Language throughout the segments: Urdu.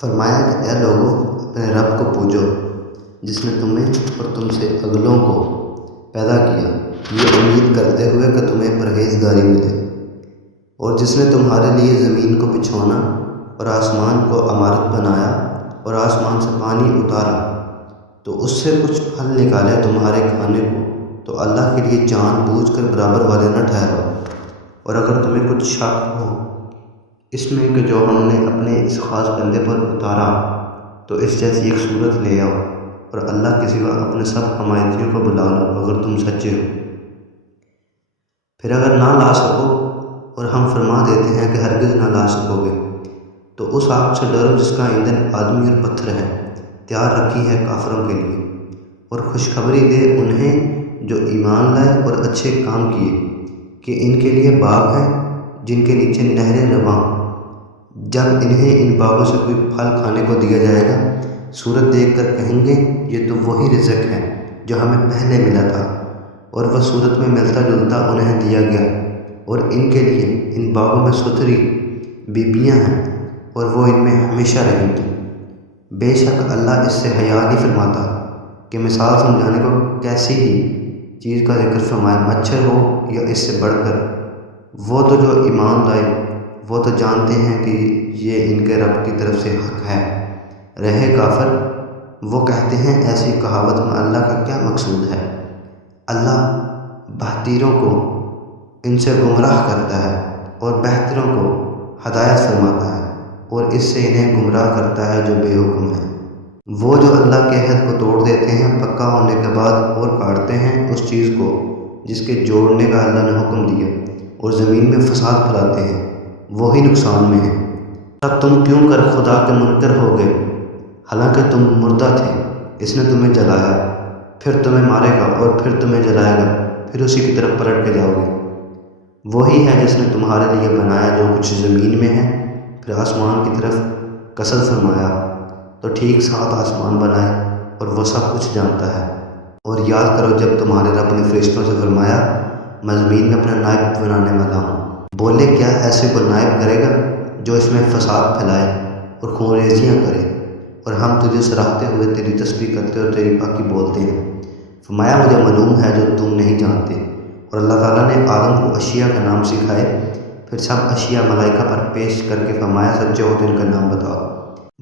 فرمایا کہ اے لوگوں، اپنے رب کو پوجو جس نے تمہیں اور تم سے اگلوں کو پیدا کیا، یہ امید کرتے ہوئے کہ تمہیں پرہیزگاری ملے، اور جس نے تمہارے لیے زمین کو بچھونا اور آسمان کو عمارت بنایا اور آسمان سے پانی اتارا تو اس سے کچھ پھل نکالے تمہارے کھانے کو، تو اللہ کے لیے جان بوجھ کر برابر والے نہ ٹھہراؤ۔ اور اگر تمہیں کچھ شک ہو اس میں کہ جو ہم نے اپنے اس خاص بندے پر اتارا، تو اس جیسی ایک صورت لے آؤ اور اللہ کے سوا اپنے سب حمایتیوں کو بلا لو اگر تم سچے ہو۔ پھر اگر نہ لا سکو، اور ہم فرما دیتے ہیں کہ ہرگز نہ لا سکو گے، تو اس آگ سے ڈرو جس کا ایندھن آدمی اور پتھر ہے، تیار رکھی ہے کافروں کے لیے، اور خوشخبری دے انہیں جو ایمان لائے اور اچھے کام کیے کہ ان کے لیے باغ ہیں جن کے نیچے نہریں رواں۔ جب انہیں ان باغوں سے کوئی پھل کھانے کو دیا جائے گا، صورت دیکھ کر کہیں گے یہ تو وہی رزق ہے جو ہمیں پہلے ملا تھا، اور وہ صورت میں ملتا جلتا انہیں دیا گیا، اور ان کے لیے ان باغوں میں ستھری بیبیاں ہیں اور وہ ان میں ہمیشہ رہیں گی۔ بے شک اللہ اس سے حیا نہیں فرماتا کہ مثال سمجھانے کو کیسی ہی چیز کا ذکر فرمائے، مچھر ہو یا اس سے بڑھ کر۔ وہ تو جو ایمان لائے وہ تو جانتے ہیں کہ یہ ان کے رب کی طرف سے حق ہے۔ رہے کافر، وہ کہتے ہیں ایسی کہاوت میں اللہ کا کیا مقصود ہے؟ اللہ بہتیروں کو ان سے گمراہ کرتا ہے اور بہتروں کو ہدایت فرماتا ہے، اور اس سے انہیں گمراہ کرتا ہے جو بے حکم ہے۔ وہ جو اللہ کے عہد کو توڑ دیتے ہیں پکا ہونے کے بعد اور کاٹتے ہیں اس چیز کو جس کے جوڑنے کا اللہ نے حکم دیا، اور زمین میں فساد پھیلاتے ہیں، وہی نقصان میں ہے۔ تب تم کیوں کر خدا کے منکر ہو گئے، حالانکہ تم مردہ تھے، اس نے تمہیں جلایا، پھر تمہیں مارے گا اور پھر تمہیں جلائے گا، پھر اسی کی طرف پلٹ کے جاؤ گے۔ وہی ہے جس نے تمہارے لیے بنایا جو کچھ زمین میں ہے، پھر آسمان کی طرف قصد فرمایا تو ٹھیک 7 آسمان بنائے، اور وہ سب کچھ جانتا ہے۔ اور یاد کرو جب تمہارے رب نے فرشتوں سے فرمایا میں زمین میں اپنا نائب بنانے والا ہوں، بولے کیا ایسے کو نائب کرے گا جو اس میں فساد پھیلائے اور خونریزیاں کرے، اور ہم تجھے سراہتے ہوئے تیری تسبیح کرتے اور تیری پاکی بولتے ہیں۔ فرمایا مجھے معلوم ہے جو تم نہیں جانتے۔ اور اللہ تعالیٰ نے آدم کو اشیاء کا نام سکھائے، پھر سب اشیاء ملائکہ پر پیش کر کے فرمایا سچے ہو تو ان کا نام بتاؤ۔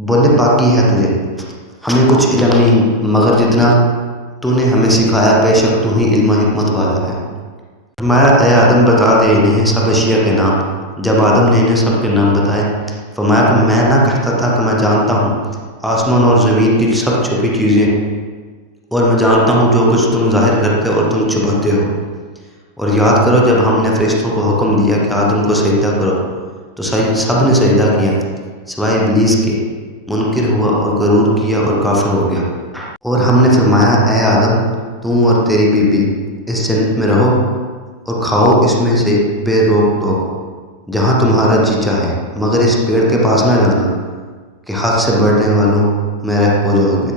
بولے پاکی ہے تجھے، ہمیں کچھ علم نہیں مگر جتنا تو نے ہمیں سکھایا، بے شک تو ہی علم و حکمت والا ہے۔ فرمایا اے آدم بتا دے انہیں سب اشیاء کے نام۔ جب آدم نے انہیں سب کے نام بتائے، فرمایا کہ میں نہ کہتا تھا کہ میں جانتا ہوں آسمان اور زمین کی سب چھپی چیزیں، اور میں جانتا ہوں جو کچھ تم ظاہر کرتے اور تم چھپاتے ہو۔ اور یاد کرو جب ہم نے فرشتوں کو حکم دیا کہ آدم کو سجدہ کرو تو سب نے سجدہ کیا سوائے ابلیس کے، منکر ہوا اور غرور کیا اور کافر ہو گیا۔ اور ہم نے فرمایا اے آدم تم اور تیری بیوی اس جنت میں رہو اور کھاؤ اس میں سے بے روک ٹوک جہاں تمہارا جی چاہے، مگر اس پیڑ کے پاس نہ جانا کہ حد سے بڑھنے والوں میں ہو جاؤ گے۔